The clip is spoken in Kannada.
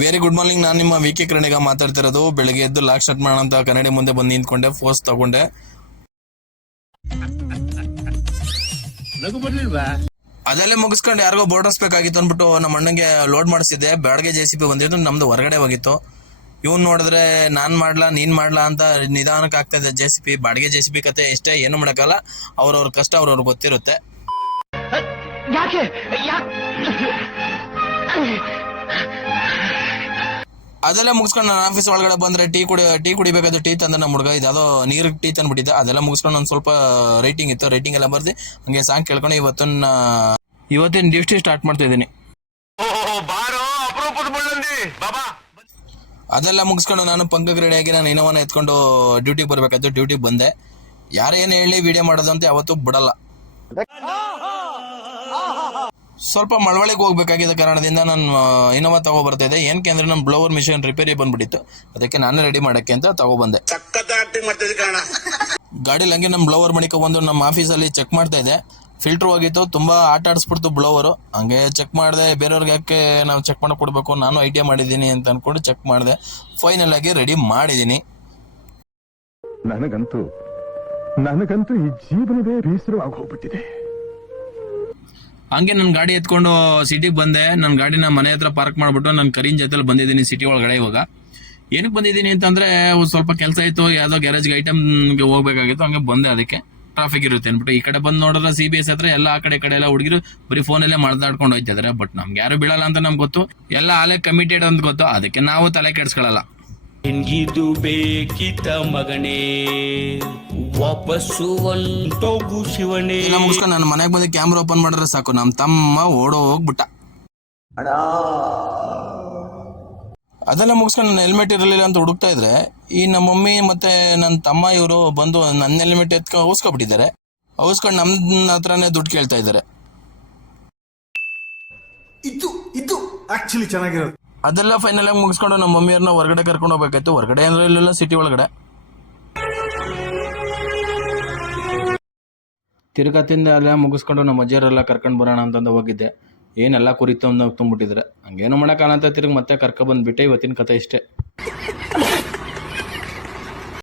Very good morning. ನಾನು ನಿಮ್ಮ ವಿಕೆ ಕಿರಣಿಗ ಮಾತಾಡ್ತಿರೋದು. ಬೆಳಗ್ಗೆ ಎದ್ದು ಲಾಕ್ ಸ್ಟಾರ್ಟ್ ಮಾಡೋಣ ಅಂತ ಕನ್ನಡಿ ಮುಂದೆ ಬಂದು ನಿಂತ್ಕೊಂಡೆ, ಫೋರ್ಸ್ ತಗೊಂಡೆ. ಅದೆಲ್ಲ ಮುಗಿಸ್ಕೊಂಡು ಯಾರಿಗೋ ಬೋರ್ಡರ್ಸ್ ಬೇಕಾಗಿತ್ತು ಅಂದ್ಬಿಟ್ಟು ನಮ್ಮ ಅಣ್ಣಂಗೆ ಲೋಡ್ ಮಾಡಿಸಿದ್ದೆ. ಬ್ಯಾಡ್ಗೆ JCB ಬಂದಿದ್ದು, ನಮ್ದು ಹೊರಗಡೆ ಹೋಗಿತ್ತು. ಇವ್ನು ನೋಡಿದ್ರೆ ನಾನ್ ಮಾಡ್ಲಾ ನೀನ್ ಮಾಡ್ಲಾ ಅಂತ ನಿಧಾನಕ್ಕೆ ಆಗ್ತಾ ಇದೆ JCB. ಬಾಡಿಗೆ JCB ಕತೆ ಎಷ್ಟೇ ಏನು ಮಾಡಕ್ಕಲ್ಲ, ಅವ್ರವ್ರ ಕಷ್ಟ ಅವ್ರವ್ರಿಗೆ ಗೊತ್ತಿರುತ್ತೆ. ಅದೆಲ್ಲ ಮುಗಿಸ್ಕೊಂಡು ನಾನು ಆಫೀಸ್ ಒಳಗಡೆ ಬಂದ್ರೆ ಟೀ ಕುಡಿಬೇಕಾದ್ರೆ ಟೀ ತಂದ್ರೆ ನಮ್ಮ ಹುಡುಗ ಯಾವುದೋ ನೀರಿಗೆ ಟೀ ತಂದ್ಬಿಟ್ಟಿದ್ದೆ. ಅದೆಲ್ಲ ಮುಗಿಸ್ಕೊಂಡು ಒಂದು ಸ್ವಲ್ಪ ರೈಟಿಂಗ್ ಇತ್ತು, ರೈಟಿಂಗ್ ಎಲ್ಲ ಬರ್ದು ಹಂಗೆ ಸಾಂಗ್ ಕೇಳ್ಕೊಂಡು ಇವತ್ತಿನ ಡ್ಯೂಟಿ ಸ್ಟಾರ್ಟ್ ಮಾಡ್ತಾ ಇದ್ದೀನಿ. ಅದೆಲ್ಲ ಮುಗಿಸ್ಕೊಂಡು ನಾನು ಪಂಕಕ್ಕೆ ರೆಡಿಯಾಗಿ ನಾನು ಇನ್ನೋವನ್ನ ಎತ್ಕೊಂಡು ಡ್ಯೂಟಿಗೆ ಬರ್ಬೇಕಾಯ್ತು. ಡ್ಯೂಟಿಗೆ ಬಂದೆ. ಯಾರೇನು ಹೇಳಿ ವಿಡಿಯೋ ಮಾಡೋದು ಅಂತ ಯಾವತ್ತೂ ಬಿಡಲ್ಲ. ಸ್ವಲ್ಪ ಮಳವಳಿಗೆ ಹೋಗ್ಬೇಕಾಗಿದ್ದ ಕಾರಣದಿಂದ ನಾನು ಇನ್ನೋವಾ ತಗೋ ಬರ್ತಾ ಇದ್ದೆ. ಏನಕ್ಕೆ ಅಂದ್ರೆ ನನ್ನ ಬ್ಲೋವರ್ ಮಿಷನ್ ರಿಪೇರಿ ಬಂದ್ಬಿಟ್ಟಿತ್ತು, ಅದಕ್ಕೆ ನಾನೇ ರೆಡಿ ಮಾಡಕ್ಕೆ ಅಂತ ತಗೊಬಂದೆ. ಗಾಡಿಲಿ ಹಂಗೆ ನಮ್ಮ ಬ್ಲೋವರ್ ಮಣಿಕ ಬಂದು ನಮ್ಮ ಆಫೀಸಲ್ಲಿ ಚೆಕ್ ಮಾಡ್ತಾ ಇದ್ದೆ. ಫಿಲ್ಟರ್ ಹೋಗಿತ್ತು, ತುಂಬಾ ಆಟ ಆಡಿಸ್ಬಿಡ್ತು ಬ್ಲೋವರು. ಹಂಗೆ ಚೆಕ್ ಮಾಡಿದೆ. ಬೇರೆಯವ್ರಿಗೆ ಯಾಕೆ ನಾವು ಚೆಕ್ ಮಾಡಿ ಕೊಡ್ಬೇಕು, ನಾನು ಐಡಿಯಾ ಮಾಡಿದ್ದೀನಿ ಅಂತ ಅನ್ಕೊಂಡು ಚೆಕ್ ಮಾಡಿದೆ. ಫೈನಲ್ ಆಗಿ ರೆಡಿ ಮಾಡಿದ್ದೀನಿ. ನನಗಂತೂ ಈ ಜೀವನವೇ ಬೇಸರವಾಗಿ ಹೋಗ್ಬಿಟ್ಟಿದೆ. ಹಂಗೆ ನನ್ನ ಗಾಡಿ ಎತ್ಕೊಂಡು ಸಿಟಿಗೆ ಬಂದೆ. ನನ್ನ ಗಾಡಿನ ಮನೆ ಹತ್ರ ಪಾರ್ಕ್ ಮಾಡ್ಬಿಟ್ಟು ನಾನು ಕರೀನ್ ಜೊತೆಲಿ ಬಂದಿದ್ದೀನಿ ಸಿಟಿ ಒಳಗಡೆ. ಇವಾಗ ಏನಕ್ಕೆ ಬಂದಿದ್ದೀನಿ ಅಂತಂದ್ರೆ ಸ್ವಲ್ಪ ಕೆಲಸ ಇತ್ತು, ಯಾವುದೋ ಗ್ಯಾರೇಜ್ಗೆ ಐಟಮ್ಗೆ ಹೋಗ್ಬೇಕಾಗಿತ್ತು. ಹಂಗೆ ಬಂದೆ, ಅದಕ್ಕೆ ಟ್ರಾಫಿಕ್ ಇರುತ್ತೆ ಅಂದ್ಬಿಟ್ಟು. ಈ ಕಡೆ ಬಂದು ನೋಡಿದ್ರೆ CBS ಹತ್ರ ಎಲ್ಲ ಆ ಕಡೆ ಎಲ್ಲ ಹುಡುಗಿರು ಬರೀ ಫೋನಲ್ಲೇ ಮಾತಾಡ್ಕೊಂಡು ಹೋಗ್ತಿದ್ದಾರೆ. ಬಟ್ ನಮ್ಗೆ ಯಾರು ಬೀಳಲ್ಲ ಅಂತ ನಮ್ಗೆ ಗೊತ್ತು, ಎಲ್ಲ ಆಲೆ ಕಮಿಟೆಡ್ ಅಂತ ಗೊತ್ತು, ಅದಕ್ಕೆ ನಾವು ತಲೆ ಕೆಡ್ಸ್ಕೊಳ್ಳಲ್ಲ. ನಿನ್ಗಿದು ಬೇಕಿತ ಮಗನೇ, ವಾಪಸ್ಸು ಒಂಟೋಗು ಶಿವನೇ. ಎಲ್ಲ ಮುಗಿಸ್ಕೊಂಡು ನಾನು ಮನೆಗೆ ಬಂದು ಕ್ಯಾಮ್ರಾ ಓಪನ್ ಮಾಡಿದ್ರೆ ಸಾಕು, ನಮ್ಮ ತಮ್ಮ ಓಡೋ ಹೋಗ್ಬಿಟ್ಟ. ಅದೆಲ್ಲ ಮುಗಿಸ್ಕೊಂಡು ನನ್ನ ಹೆಲ್ಮೆಟ್ ಇರಲಿಲ್ಲ ಅಂತ ಹುಡುಕ್ತಾ ಇದ್ರೆ ಈ ನಮ್ಮ ಮಮ್ಮಿ ಮತ್ತೆ ನನ್ನ ತಮ್ಮ ಇವರು ಬಂದು ನನ್ನ ಹೆಲ್ಮೆಟ್ ಅವಸ್ಕೊಬಿಟ್ಟಿದ್ದಾರೆ. ಅವಸ್ಕೊಂಡು ನಮ್ಮ ಹತ್ರನೇ ದುಡ್ಡು ಕೇಳ್ತಾ ಇದ್ದಾರೆ. ಇದು ಆಕ್ಚುಲಿ ಚೆನ್ನಾಗಿರೋದು. ಅದೆಲ್ಲ ಫೈನಲ್ ಆಗಿ ಮುಗಿಸ್ಕೊಂಡು ನಮ್ಮ ಮಮ್ಮಿಯವ್ರನ್ನ ಹೊರಗಡೆ ಕರ್ಕೊಂಡು ಹೋಗ್ಬೇಕಾಯ್ತು. ಹೊರಗಡೆ ಅಂದ್ರೆ ಇಲ್ಲೆಲ್ಲ ಸಿಟಿ ಒಳಗಡೆ ತಿರುಗತಿಂದ ಎಲ್ಲ ಮುಗಿಸ್ಕೊಂಡು ನಮ್ಮ ಅಜ್ಜಿಯರೆಲ್ಲ ಕರ್ಕೊಂಡು ಬರೋಣ ಅಂತಂದು ಹೋಗಿದ್ದೆ. ಏನೆಲ್ಲ ಕುರಿತು ಅಂದು ತುಂಬಿಟ್ಟಿದ್ರೆ ಹಂಗೇನು ಮಾಡೋಕ್ಕಾಗಲ್ಲ ಅಂತ ತಿರುಗಿ ಮತ್ತೆ ಕರ್ಕೊಬಂದ್ಬಿಟ್ಟೆ. ಇವತ್ತಿನ ಕತೆ ಇಷ್ಟೇ.